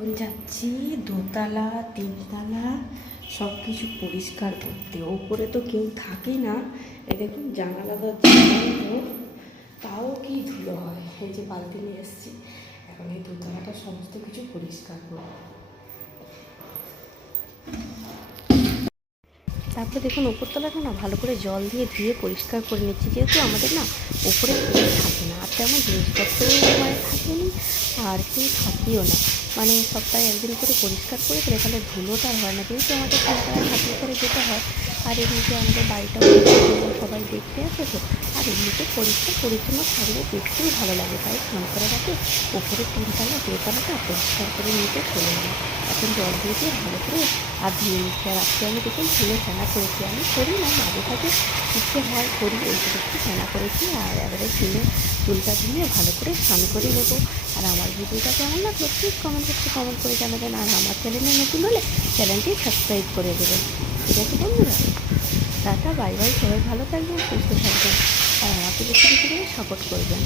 এখন যাচ্ছি দোতলা, তিনতলা সব কিছু পরিষ্কার করতে। ওপরে তো কেউ থাকে না। এ দেখুন, জানালা, দরজা তাও কি ধুলো হয়? এই যে বালতি নিয়ে এসেছি। এখন এই দোতলাটা সমস্ত কিছু পরিষ্কার করব। তারপরে দেখুন ওপরতলাটা না ভালো করে জল দিয়ে ধুয়ে পরিষ্কার করে নিচ্ছি। যেহেতু আমাদের না ওপরে থাকে না, আর তেমন জিনিসপত্রও থাকেনি আর কেউ থাকিও না। মানে সপ্তাহে একদিন করে পরিষ্কার করে দিলে তাহলে ধুলোটা হয় না। যেহেতু আমাদের তিনতলায় হাতিয়ে করে যেতে হয় আর এমনিতে আমাদের বাড়িটাও সবাই দেখতে আসে তো। আর এমনিতে পরিষ্কার, পরিচ্ছন্ন থাকলে দেখতেও ভালো লাগে। তাই স্নান করার আগে ওপরে তিনতলা দোতলাটা পরিষ্কার করে নিতে চলে যায় এখন জল দিয়ে দিয়ে ভালো করে আর ধুয়ে নিচ্ছি। আর আজকে আমি দেখুন চুলে ফেনা করেছি। আমি করি না, মাঝে সাথে ইচ্ছে হয় করি। জন্য একটু ফেনা করেছি আর এবারে চুলে চুলটা ধুয়ে ভালো করে স্নান করে নেব। আর আমার ভিডিওটা কেমন লাগল প্লিজ কমেন্ট করতে কমেন্ট করে জানাবেন। আর আমার চ্যানেলে নতুন হলে চ্যানেলটি সাবস্ক্রাইব করে দেবেন। ঠিক আছে বন্ধুরা? টাটা, বাই বাই, সবাই ভালো থাকবেন, সুস্থ থাকবেন, আর আমাকে বেশি বেশি করে সাপোর্ট করবেন।